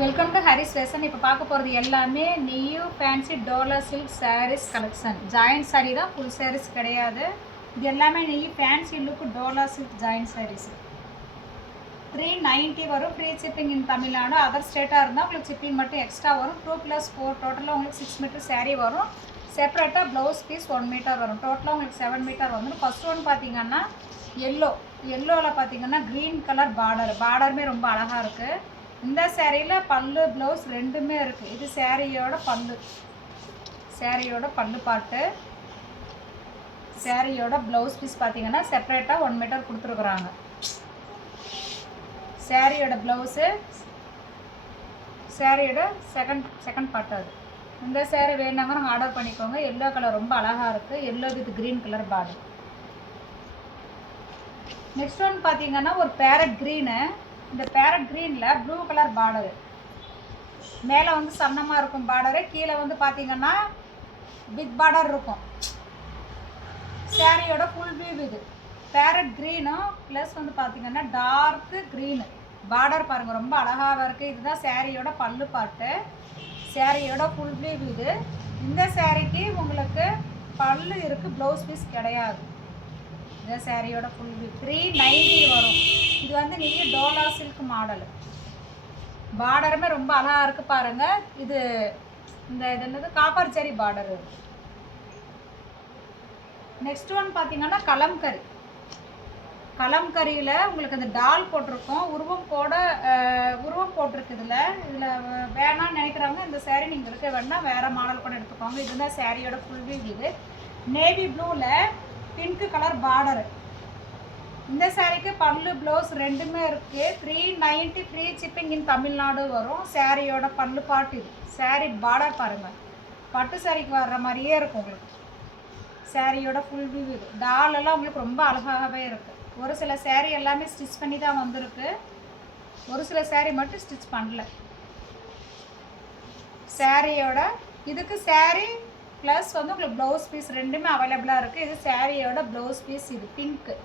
Welcome to Haris fashion. இப்போ பார்க்க போகிறது எல்லாமே new fancy dola silk sarees collection. Joint saree தான், ஃபுல் சாரீஸ் கிடையாது. இது எல்லாமே new fancy look dola silk joint sarees. 390 வரும். Free shipping in Tamil Nadu. Other ஸ்டேட்டாக இருந்தால் உங்களுக்கு ஷிப்பிங் மட்டும் எக்ஸ்ட்ரா வரும். 2+4 டோட்டலாக உங்களுக்கு 6 மீட்டர் சாரீ வரும். செப்பரேட்டாக ப்ளவுஸ் பீஸ் 1 மீட்டர் வரும். டோட்டலாக உங்களுக்கு 7 மீட்டர் வந்துடும். ஃபஸ்ட் ஒன் பார்த்தீங்கன்னா எல்லோவில் பார்த்தீங்கன்னா க்ரீன் கலர் பார்டருமே ரொம்ப அழகாக இருக்குது. இந்த சேரீயில் பல்லு ப்ளவுஸ் ரெண்டுமே இருக்குது. இது சேரீயோட பல்லு பாட்டு. சேரீயோட ப்ளவுஸ் பீஸ் பார்த்தீங்கன்னா செப்பரேட்டாக 1 மீட்டர் கொடுத்துருக்குறாங்க. சேரீயோட ப்ளவுஸு சேரீயோட செகண்ட் பார்ட். அது இந்த சேரீ வேணாங்க நாங்கள் ஆர்டர் பண்ணிக்கோங்க. எல்லோ கலர் ரொம்ப அழகாக இருக்குது. Yellow with green colour border. Next one பார்த்தீங்கன்னா ஒரு பேரட் க்ரீனு. இந்த பேரட் க்ரீனில் ப்ளூ கலர் பார்டரு. மேலே வந்து சன்னமாக இருக்கும் பார்டரு. கீழே வந்து பார்த்தீங்கன்னா பிக் பார்டர் இருக்கும். சேரீயோட ஃபுல் வியூ இது. பேரட் க்ரீனும் ப்ளஸ் வந்து பார்த்தீங்கன்னா டார்க்கு க்ரீனு பார்டர் பாருங்கள், ரொம்ப அழகாக இருக்குது. இதுதான் சேரீயோட பல்லு பாட்டு. சேரீயோட ஃபுல் வியூ இது. இந்த சேரீக்கு உங்களுக்கு பல்லு இருக்குது, ப்ளவுஸ் பீஸ் கிடையாது. இந்த சேரீயோட ஃபுல் வியூ 390 வரும். இது வந்து நீங்கள் டோலா சில்க் மாடலு. பார்டருமே ரொம்ப அழகாக இருக்குது பாருங்கள். இது என்னது காப்பர் ஜெரி பார்டரு. நெக்ஸ்ட் ஒன் பார்த்தீங்கன்னா கலம்கரியில் உங்களுக்கு அந்த டால் போட்டிருக்கோம். உருவம் போட்டிருக்கு. இதில் வேணான்னு நினைக்கிறவங்க இந்த சேரீ நீங்கள் இருக்க வேணால் வேறு மாடல் கூட எடுத்துக்கோங்க. இதுதான் சேரீயோட ஃபுல் வியூ. இது நேவி ப்ளூவில் பிங்க் கலர் பார்டரு. இந்த சாரீக்கு பல்லு ப்ளவுஸ் ரெண்டுமே இருக்குது. 390 ஃப்ரீ ஷிப்பிங் இன் தமிழ்நாடு வரும். சேரீயோட பல்லு பாட்டு. இது சேரீ பார்டர் பாருங்கள், பட்டு சாரீக்கு வர்ற மாதிரியே இருக்கும் உங்களுக்கு. சேரீயோட ஃபுல் வியூ இது. டாலெல்லாம் உங்களுக்கு ரொம்ப அழகாகவே இருக்குது. ஒரு சில சேரீ எல்லாமே ஸ்டிச் பண்ணி தான் வந்திருக்கு. ஒரு சில சேரீ மட்டும் ஸ்டிச் பண்ணல. சேரீயோட இதுக்கு சேரீ ப்ளஸ் வந்து உங்களுக்கு ப்ளவுஸ் பீஸ் ரெண்டுமே அவைலபிளாக இருக்குது. இது சேரீயோட ப்ளவுஸ் பீஸ். இது பிங்க்கு.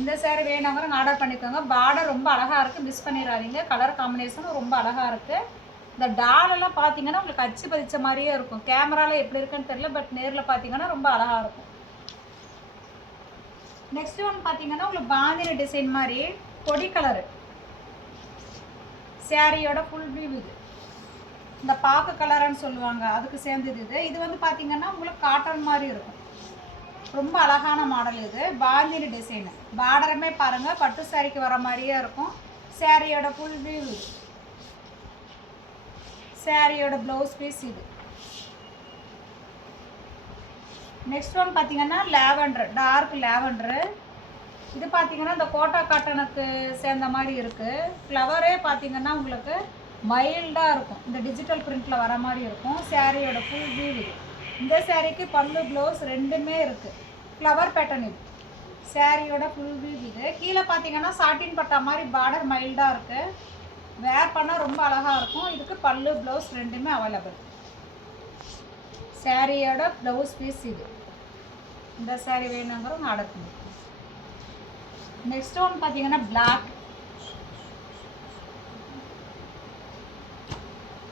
இந்த சேரீ வேணாங்கிறவங்க ஆர்டர் பண்ணிக்கோங்க. பார்டர் ரொம்ப அழகாக இருக்குது, மிஸ் பண்ணிடாதீங்க. கலர் காம்பினேஷனும் ரொம்ப அழகாக இருக்குது. இந்த டாலெல்லாம் பார்த்தீங்கன்னா உங்களுக்கு அச்சு பதிச்ச மாதிரியே இருக்கும். கேமராவில் எப்படி இருக்குன்னு தெரியல, பட் நேரில் பார்த்தீங்கன்னா ரொம்ப அழகாக இருக்கும். நெக்ஸ்ட் ஒன் பார்த்தீங்கன்னா உங்களுக்கு பாந்தினி டிசைன் மாதிரி பொடி கலரு. சேரீயோட ஃபுல் வியூ இது. இந்த பாக்கு கலர்னு சொல்லுவாங்க, அதுக்கு சேர்ந்தது இது. இது வந்து பார்த்தீங்கன்னா உங்களுக்கு காட்டன் மாதிரி இருக்கும். ரொம்ப அழகான மாடல் இது. பாந்தினி டிசைனு. பார்டருமே பாருங்கள், பட்டு சாரிக்கு வர மாதிரியே இருக்கும். சேரீயோட ஃபுல் வியூ இது. சேரீயோட ப்ளவுஸ் பீஸ் இது. நெக்ஸ்ட் ஒன் பார்த்தீங்கன்னா லேவண்டர், டார்க் லேவண்டரு. இது பார்த்தீங்கன்னா இந்த கோட்டா காட்டனுக்கு சேர்ந்த மாதிரி இருக்குது. ஃப்ளவரே பார்த்தீங்கன்னா உங்களுக்கு மைல்டாக இருக்கும். இந்த டிஜிட்டல் பிரிண்டில் வர மாதிரி இருக்கும். சேரீயோட ஃபுல் வியூ இது. இந்த சேரீக்கு பல்லு ப்ளவுஸ் ரெண்டுமே இருக்குது. ஃப்ளவர் பேட்டர்ன் இது. சேரீயோட ஃபுல் வியூ இது. கீழே பார்த்தீங்கன்னா சாட்டின் பட்டா மாதிரி பார்டர் மைல்டாக இருக்குது. வேர் பண்ணால் ரொம்ப அழகாக இருக்கும். இதுக்கு பல்லு ப்ளவுஸ் ரெண்டுமே அவைலபிள். சேரீயோட ப்ளவுஸ் பீஸ் இது. இந்த சேரீ வேணுங்கிறவங்க ஆர்டர் பண்ணிக்கலாம். நெக்ஸ்ட் ஒன் பார்த்தீங்கன்னா பிளாக்.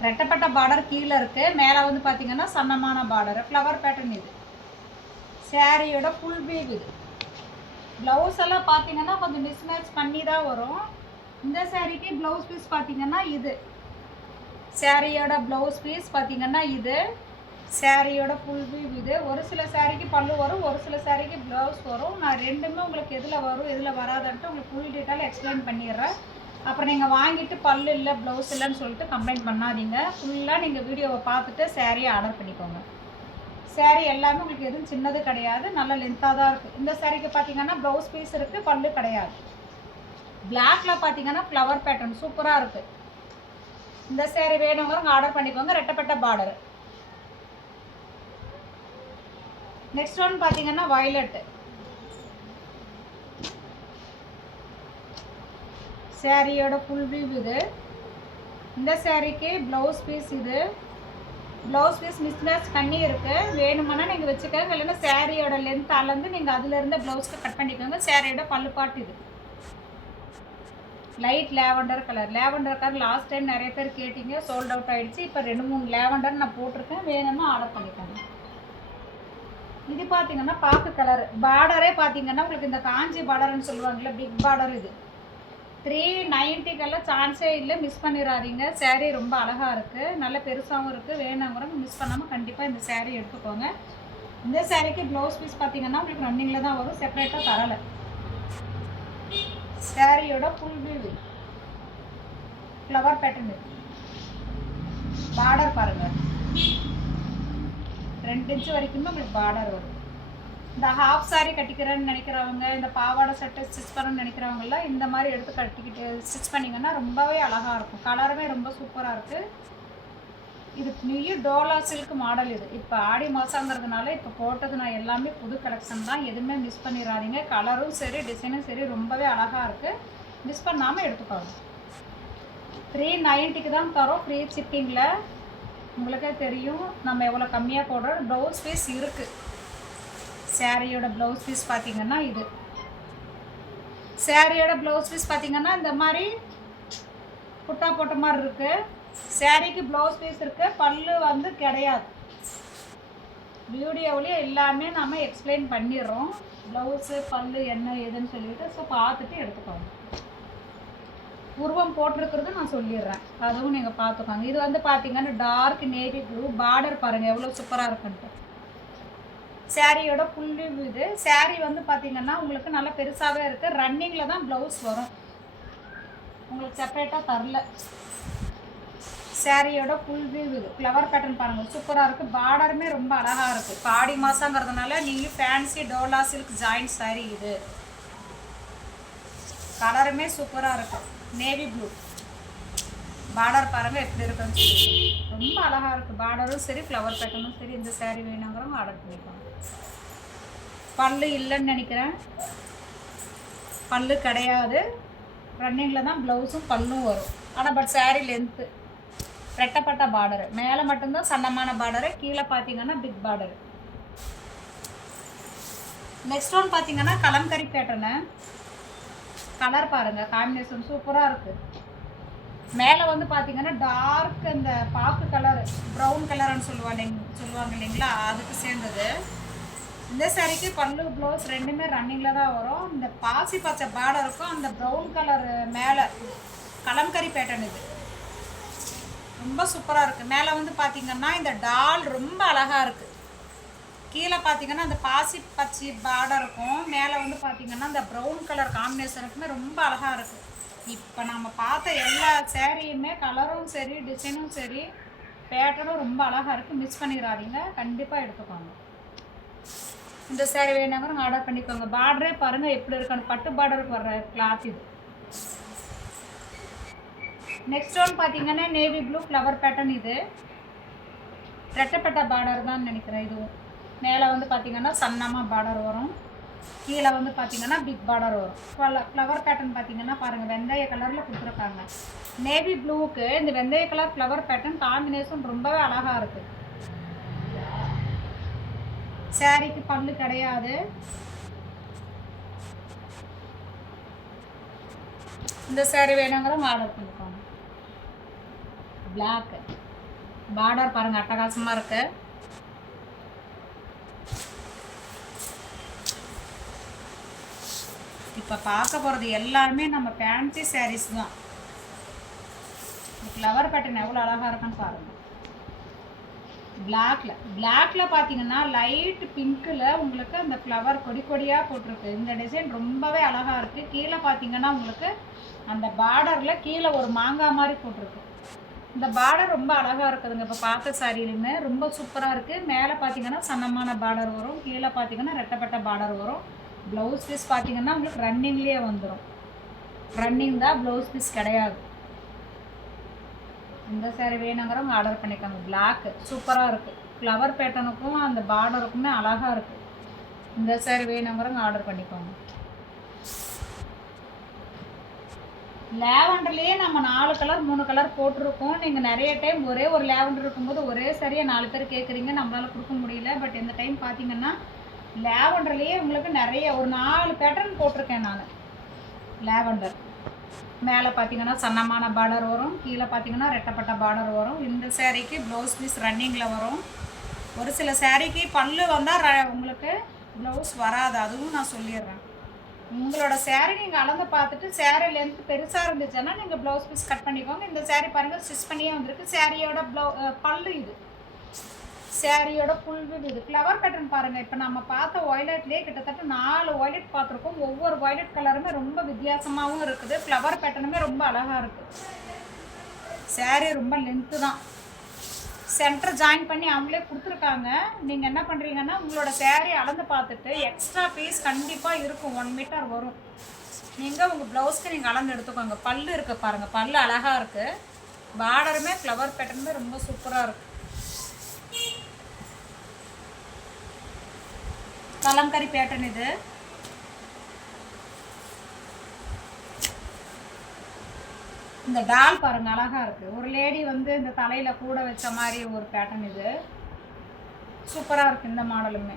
ரெட்டப்பட்ட பார்டர் கீழே இருக்குது. மேலே வந்து பார்த்தீங்கன்னா சன்னமான பார்டர். ஃப்ளவர் பேட்டர்ன் இது. சேரீயோட ஃபுல் வியூ இது. ப்ளவுஸ் எல்லாம் பார்த்தீங்கன்னா கொஞ்சம் மிஸ்மேட்ச் பண்ணி தான் வரும். இந்த சேரீக்கு ப்ளவுஸ் பீஸ் பார்த்தீங்கன்னா இது. சேரீயோட ப்ளவுஸ் பீஸ் பார்த்தீங்கன்னா இது. சேரீயோட ஃபுல் வியூ இது. ஒரு சில சேரீக்கு பல்லு வரும், ஒரு சில சேரீக்கு ப்ளவுஸ் வரும். நான் ரெண்டுமே உங்களுக்கு எதில் வரும் எதில் வராதுன்ட்டு உங்களுக்கு ஃபுல் டீட்டெயில் எக்ஸ்பிளைன் பண்ணிடுறேன். அப்புறம் நீங்கள் வாங்கிட்டு பல்லு இல்லை ப்ளவுஸ் இல்லைன்னு சொல்லிட்டு கம்ப்ளைண்ட் பண்ணாதீங்க. ஃபுல்லாக நீங்கள் வீடியோவை பார்த்துட்டு சேரீயை ஆர்டர் பண்ணிக்கோங்க. சேரீ எல்லாமே உங்களுக்கு எதுவும் சின்னது கிடையாது, நல்ல லென்த்தாக தான் இருக்குது. இந்த சேரீக்கு பார்த்தீங்கன்னா ப்ளவுஸ் பீஸ் இருக்குது, பல்லு கிடையாது. பிளாக்கில் பார்த்தீங்கன்னா ஃப்ளவர் பேட்டர்ன் சூப்பராக இருக்குது. இந்த சேரீ வேணுங்கிறவங்க ஆர்டர் பண்ணிக்கோங்க. ரெட்டப்பட்ட பார்டரு. நெக்ஸ்ட் ஒன் பார்த்தீங்கன்னா வயலட்டு. சேரீயோட ஃபுல் வியூ இது. இந்த சேரீக்கு ப்ளவுஸ் பீஸ் இது. ப்ளவுஸ் பீஸ் மிஸ்மேட்ச் பண்ணி இருக்குது. வேணுமானா நீங்கள் வச்சுக்கோங்க, இல்லைன்னா சேரீயோட லென்த் அளந்து நீங்கள் அதிலேருந்து ப்ளவுஸ்க்கு கட் பண்ணிக்கோங்க. சேரீயோட பல்லு பாட்டு இது. Light lavender colour last time நிறைய பேர் கேட்டிங்க, சோல்ட் அவுட் ஆகிடுச்சு. இப்போ 2-3 லேவண்டர் நான் போட்டிருக்கேன், வேணும்னா ஆர்டர் பண்ணிக்கோங்க. இது பார்த்தீங்கன்னா பாக்கு கலர் பார்டரே பார்த்தீங்கன்னா உங்களுக்கு இந்த காஞ்சி பார்டர்னு சொல்லுவாங்கல்ல, பிக் பார்டர். இது 390 சான்ஸே இல்லை, மிஸ் பண்ணிடாதீங்க. சேரீ ரொம்ப அழகாக இருக்குது, நல்ல பெருசாகவும் இருக்குது. வேணுங்கிறவங்க மிஸ் பண்ணாமல் கண்டிப்பாக இந்த சேரீ எடுத்துக்கோங்க. இந்த சேரீக்கு ப்ளவுஸ் பீஸ் பார்த்தீங்கன்னா உங்களுக்கு ரன்னிங்கில் தான் வரும், செப்பரேட்டாக தரலை. சேரீயோட full view flower pattern. Border பாருங்கள், 2 இன்ச்சு வரைக்குமே உங்களுக்கு பார்டர் வரும். இந்த ஹாஃப் சாரீ கட்டிக்கிறேன்னு நினைக்கிறவங்க, இந்த பாவாடை சட்டை ஸ்டிச் பண்ணணும்னு நினைக்கிறவங்களாம் இந்த மாதிரி எடுத்து கட்டிக்கிட்டு ஸ்டிச் பண்ணிங்கன்னா ரொம்பவே அழகாக இருக்கும். கலருமே ரொம்ப சூப்பராக இருக்குது. இது நியூ டோலா சில்க் மாடல். இது இப்போ ஆடி மாதங்கிறதுனால இப்போ போட்டது நான் எல்லாமே புது கலெக்ஷன் தான், எதுவுமே மிஸ் பண்ணிடாதீங்க. கலரும் சரி டிசைனும் சரி ரொம்பவே அழகாக இருக்குது, மிஸ் பண்ணாமல் எடுத்துக்கோங்க. 390 தான் தரோம், ஃப்ரீ ஷிப்பிங்கில். உங்களுக்கே தெரியும் நம்ம எவ்வளோ கம்மியாக போடுறோம். ப்ளவுஸ் பீஸ் இருக்குது. சேரீயோட ப்ளவுஸ் பீஸ் பார்த்திங்கன்னா இது சேரீயோட ப்ளவுஸ் பீஸ் பார்த்திங்கன்னா இந்த மாதிரி புட்டா போட்ட மாதிரி இருக்குது. சேரீக்கு ப்ளவுஸ் பீஸ் இருக்குது, பல்லு வந்து கிடையாது. வீடியோவிலே எல்லாமே நம்ம எக்ஸ்பிளைன் பண்ணிடுறோம், ப்ளவுஸு பல்லு என்ன ஏதுன்னு சொல்லிட்டு. ஸோ பார்த்துட்டு எடுத்துக்கோங்க. உருவம் போட்டிருக்கிறது நான் சொல்லிடுறேன், அதுவும் நீங்கள் பார்த்துக்கோங்க. இது வந்து பார்த்தீங்கன்னா டார்க் நேவி ப்ளூ, பார்டர் பாருங்கள் எவ்வளோ சூப்பராக இருக்குன்ட்டு. சேரீயோட ஃபுல் வியூ இது. சேரீ வந்து பார்த்தீங்கன்னா உங்களுக்கு நல்லா பெருசாகவே இருக்குது, ரன்னிங்கில் தான் ப்ளவுஸ் வரும், உங்களுக்கு செப்பரேட்டாக தரல. சேரீயோட ஃபுல் வியூ இது. ஃப்ளவர் பேட்டர்ன் பாருங்கள் சூப்பராக இருக்குது, பார்டருமே ரொம்ப அழகாக இருக்குது. இப்போ ஆடி மாதங்கிறதுனால நீங்கள் fancy dola silk joint sari இது. கலருமே சூப்பராக இருக்குது, நேவி ப்ளூ. பார்டர் பாருங்கள் எப்படி இருக்குன்னு சொல்லி ரொம்ப அழகாக இருக்குது. பார்டரும் சரி ஃப்ளவர் பேட்டர்னும் சரி. இந்த சேரீ வேணுங்கிறவங்க ஆர்டர் பண்ணிக்கலாம். பல்லு இல்லைன்னு நினைக்கிறேன், பல்லு கிடையாது, ரன்னிங்கில் தான் ப்ளவுஸும் பல்லும் வரும். ஆனால் பட் சேரீ லென்த்து ரெட்டப்பட்ட பார்டரு, மேலே மட்டும்தான் சன்னமான பார்டரு, கீழே பார்த்தீங்கன்னா பிக் பார்டரு. நெக்ஸ்ட் ஒன் பார்த்தீங்கன்னா கலம்கரி பேட்டர்னு. கலர் பாருங்கள் காம்பினேஷன் சூப்பராக இருக்குது. மேலே வந்து பார்த்தீங்கன்னா டார்க் இந்த பாக்கு கலர், ப்ரௌன் கலர்னு சொல்லுவாங்க இல்லைங்களா, அதுக்கு சேர்ந்தது. இந்த சாரிக்கு பல்லு ப்ளவுஸ் ரெண்டுமே ரன்னிங்கில் தான் வரும். இந்த பாசி பச்சை பார்டருக்கும் அந்த ப்ரௌன் கலர் மேலே கலம்கரி பேட்டர்ன் இது ரொம்ப சூப்பராக இருக்குது. மேலே வந்து பார்த்திங்கன்னா இந்த டால் ரொம்ப அழகாக இருக்குது. கீழே பார்த்தீங்கன்னா அந்த பாசி பச்சை பார்டருக்கும் மேலே வந்து பார்த்திங்கன்னா அந்த ப்ரௌன் கலர் காம்பினேஷனுக்குமே ரொம்ப அழகாக இருக்குது. இப்போ நம்ம பார்த்த எல்லா சேரீயுமே கலரும் சரி டிசைனும் சரி பேட்டர்னும் ரொம்ப அழகாக இருக்குது, மிஸ் பண்ணிடாதீங்க, கண்டிப்பாக எடுத்துக்கோங்க. இந்த சேரீ வேணுங்கிறவங்க ஆர்டர் பண்ணிக்கோங்க. பார்டரே பாருங்கள் எப்படி இருக்குன்னு, பட்டு பார்டருக்கு வர்ற கிளாத் இது. நெக்ஸ்ட் ஒன் பார்த்தீங்கன்னா நேவி ப்ளூ ஃப்ளவர் பேட்டர்ன். இது ரெட்டப்பட்ட பார்டர் தான் நினைக்கிறேன். இதுவும் மேலே வந்து பார்த்திங்கன்னா சன்னமாக பார்டர் வரும், கீழே வந்து பார்த்திங்கன்னா பிக் பார்டர் வரும். ஃப்ளவர் பேட்டர்ன் பார்த்திங்கன்னா பாருங்கள் வெந்தய கலரில் கொடுத்துருக்காங்க. நேவி ப்ளூவுக்கு இந்த வெந்தய கலர் ஃப்ளவர் பேட்டர்ன் காம்பினேஷன் ரொம்பவே அழகாக இருக்குது. சேரீக்கு பல்லு கிடையாது. இந்த சேரீ வேணுங்கிறவங்க ஆர்டர் பண்ணிக்கோங்க. பிளாக் பார்டர் பாருங்கள் அட்டகாசமாக இருக்குது. இப்போ பார்க்க போகிறது எல்லாருமே நம்ம ஃபேன்சி சாரீஸ் தான். ஃப்ளவர் பேட்டர்ன் எவ்வளோ அழகாக இருக்குன்னு பாருங்கள். பிளாக்ல பார்த்தீங்கன்னா லைட் பிங்க்கில் உங்களுக்கு அந்த ஃப்ளவர் கொடி கொடியாக போட்டிருக்கு. இந்த டிசைன் ரொம்பவே அழகாக இருக்குது. கீழே பார்த்தீங்கன்னா உங்களுக்கு அந்த பார்டரில் கீழே ஒரு மாங்காய் மாதிரி போட்டிருக்கு. இந்த பார்டர் ரொம்ப அழகாக இருக்குதுங்க. இப்போ பார்த்த சாரியிலுமே ரொம்ப சூப்பராக இருக்குது. மேலே பார்த்தீங்கன்னா சன்னமான பார்டர் வரும், கீழே பார்த்தீங்கன்னா ரெட்டப்பட்ட பார்டர் வரும். ப்ளவுஸ் பீஸ் பார்த்தீங்கன்னா உங்களுக்கு ரன்னிங்லேயே வந்துடும், ரன்னிங் தான், ப்ளவுஸ் பீஸ் கிடையாது. இந்த சேரீ வேணுங்கிறவங்க ஆர்டர் பண்ணிக்கோங்க. பிளாக் சூப்பராக இருக்குது, ஃப்ளவர் பேட்டர்னுக்கும் அந்த பார்டருக்குமே அழகாக இருக்குது. இந்த சேரீ வேணுங்கிறவங்க ஆர்டர் பண்ணிக்கோங்க. லேவண்டர்லேயே நம்ம 4 கலர் 3 கலர் போட்டிருக்கோம். நீங்கள் நிறைய டைம் ஒரே ஒரு லேவண்டர் இருக்கும்போது ஒரே சரியாக 4 பேர் கேட்குறீங்க, நம்மளால் கொடுக்க முடியல. பட் இந்த டைம் பார்த்தீங்கன்னா லேவண்டர்லேயே உங்களுக்கு நிறைய ஒரு 4 பேட்டர்ன் போட்டிருக்கேன் நான் லேவண்டர். மேலே பார்த்தீங்கன்னா சன்னமான பார்டர் வரும், கீழே பார்த்தீங்கன்னா ரெட்டப்பட்ட பார்டர் வரும். இந்த சேரீக்கு ப்ளவுஸ் பீஸ் ரன்னிங்கில் வரும். ஒரு சில சேரீக்கு பல்லு வந்தால் உங்களுக்கு ப்ளவுஸ் வராது, அதுவும் நான் சொல்லிடுறேன். உங்களோட சேரீ நீங்கள் அளந்து பார்த்துட்டு சேரீ லென்த் பெருசாக இருந்துச்சுன்னா நீங்கள் ப்ளவுஸ் பீஸ் கட் பண்ணிக்கோங்க. இந்த சேரீ பாருங்கள் ஸ்டிச் பண்ணியே வந்திருக்கு. சேரீயோட பல்லு இது, சேரீயோட ஃபுல் வியூ இது. ஃப்ளவர் பேட்டர்ன் பாருங்கள். இப்போ நம்ம பார்த்த வயலட்லேயே கிட்டத்தட்ட 4 வயலட் பார்த்துருக்கோம். ஒவ்வொரு வயலட் கலருமே ரொம்ப வித்தியாசமாகவும் இருக்குது. ஃப்ளவர் பேட்டர்னுமே ரொம்ப அழகாக இருக்குது. சேரீ ரொம்ப லென்த்து தான். சென்டர் ஜாயின் பண்ணி அவங்களே கொடுத்துருக்காங்க. நீங்கள் என்ன பண்ணுறீங்கன்னா உங்களோட சேரீ அளந்து பார்த்துட்டு எக்ஸ்ட்ரா பீஸ் கண்டிப்பாக இருக்கும், 1 மீட்டர் வரும். நீங்கள் உங்கள் ப்ளவுஸ்க்கு நீங்கள் அளந்து எடுத்துக்கோங்க. பல்லு இருக்குது பாருங்கள், பல்லு அழகாக இருக்குது. பார்டருமே ஃப்ளவர் பேட்டர்னுமே ரொம்ப சூப்பராக இருக்குது. கலம்கரி பேட்டர்ன் இது. இந்த டால் பாருங்கள் அழகாக இருக்குது. ஒரு லேடி வந்து இந்த தலையில் கூட வச்ச மாதிரி ஒரு பேட்டர்ன் இது. சூப்பராக இருக்குது இந்த மாடலுமே.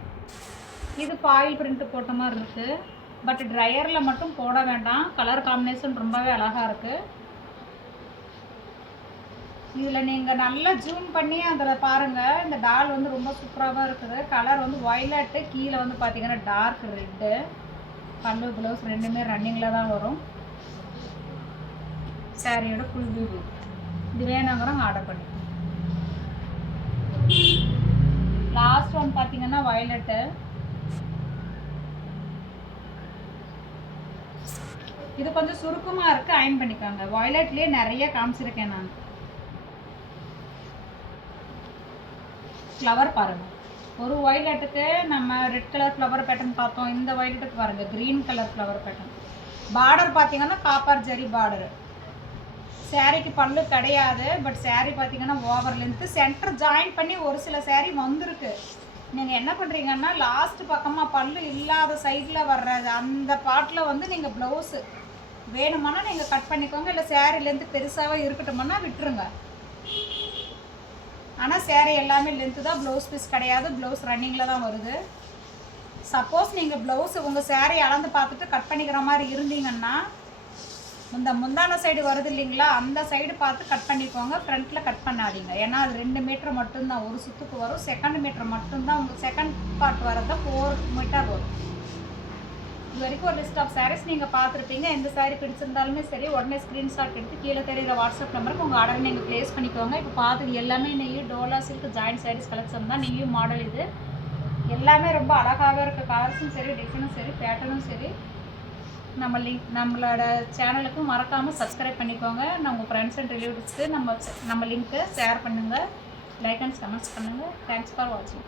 இது ஃபாயில் பிரிண்ட் போட்ட மாதிரி இருக்குது. பட் ட்ரையரில் மட்டும் போட வேண்டாம், கலர் காம்பினேஷன் ரொம்பவே அழகாக இருக்குது. இதில் நீங்கள் நல்லா ஜூம் பண்ணி அதில் பாருங்கள். இந்த டால் வந்து ரொம்ப சூப்பராக இருக்குது. கலர் வந்து வயலட்டு, கீழே வந்து பார்த்திங்கன்னா டார்க் ரெட்டு. பல்லு ப்ளவுஸ் ரெண்டுமே ரன்னிங்கில் தான் வரும். சாரியோட ஃபுல் வியூ இது வேணுங்கிறவங்க ஆர்டர் பண்ணி. லாஸ்ட் ஒன் பார்த்தீங்கன்னா வயலட்டு. இது கொஞ்சம் சுருக்கமாக இருக்குது, அயன் பண்ணிக்கோங்க. வயலட்லேயே நிறைய காமிச்சிருக்கேன் நான். ஃப்ளவர் பாருங்கள். ஒரு வயலட்டுக்கு நம்ம ரெட் கலர் ஃப்ளவர் பேட்டர்ன் பார்த்தோம். இந்த வயலட்டுக்கு பாருங்கள் green colour flower pattern. Border பார்த்தீங்கன்னா காப்பர் ஜரி பார்டரு. சேரீக்கு பல்லு கிடையாது, பட் சேரீ பார்த்தீங்கன்னா ஓவர் லென்த்து. சென்டர் ஜாயின் பண்ணி ஒரு சில சேரீ வந்திருக்கு. நீங்கள் என்ன பண்ணுறீங்கன்னா லாஸ்ட்டு பக்கமாக பல்லு இல்லாத சைடில் வர்றது அந்த பாட்டில் வந்து நீங்கள் ப்ளவுஸு வேணுமானா நீங்கள் கட் பண்ணிக்கோங்க. இல்லை சேரீலேருந்து பெருசாகவே இருக்கட்டும்னா விட்டுருங்க. ஆனால் சேரீ எல்லாமே லென்த்து தான், ப்ளவுஸ் பீஸ் கிடையாது. ப்ளவுஸ் ரன்னிங்கில் தான் வருது. சப்போஸ் நீங்கள் ப்ளவுஸு உங்கள் சேரீ அளந்து பார்த்துட்டு கட் பண்ணிக்கிற மாதிரி இருந்தீங்கன்னா இந்த முந்தான சைடு வருது இல்லைங்களா, அந்த சைடு பார்த்து கட் பண்ணிக்கோங்க. ஃப்ரண்ட்டில் கட் பண்ணாதீங்க. ஏன்னா அது 2 மீட்டர் மட்டும்தான் ஒரு சுற்றுக்கு வரும். செகண்ட் மீட்டர் மட்டும்தான் உங்களுக்கு செகண்ட் பார்ட் வரதான் 4 மீட்டர் வரும். இது வரைக்கும் ஒரு லிஸ்ட் ஆஃப் சாரீஸ் நீங்கள் பார்த்துருப்பீங்க. எந்த சாரீ பிடிச்சிருந்தாலுமே சரி உடனே ஸ்க்ரீன்ஷாட் எடுத்து கீழே தெரியுற வாட்ஸ்அப் நம்பருக்கு உங்கள் ஆர்டர் நீங்கள் ப்ளேஸ் பண்ணிக்கோங்க. இப்போ பார்த்தது எல்லாமே நெய்யும் dola silk joint sarees collection தான். நெய்யும் மாடல் இது எல்லாமே ரொம்ப அழகாகவே இருக்குது. கலர்ஸும் சரி, டிசைனும் சரி, பேட்டர்னும் சரி. நம்மளோட சேனலுக்கு மறக்காமல் சப்ஸ்கிரைப் பண்ணிக்கோங்க. உங்கள் ஃப்ரெண்ட்ஸ் அண்ட் ரிலேட்டிவ்ஸ்க்கு நம்ம லிங்க்கை ஷேர் பண்ணுங்கள். லைக் அண்ட் கமெண்ட்ஸ் பண்ணுங்கள். தேங்க்ஸ் ஃபார் வாட்சிங்.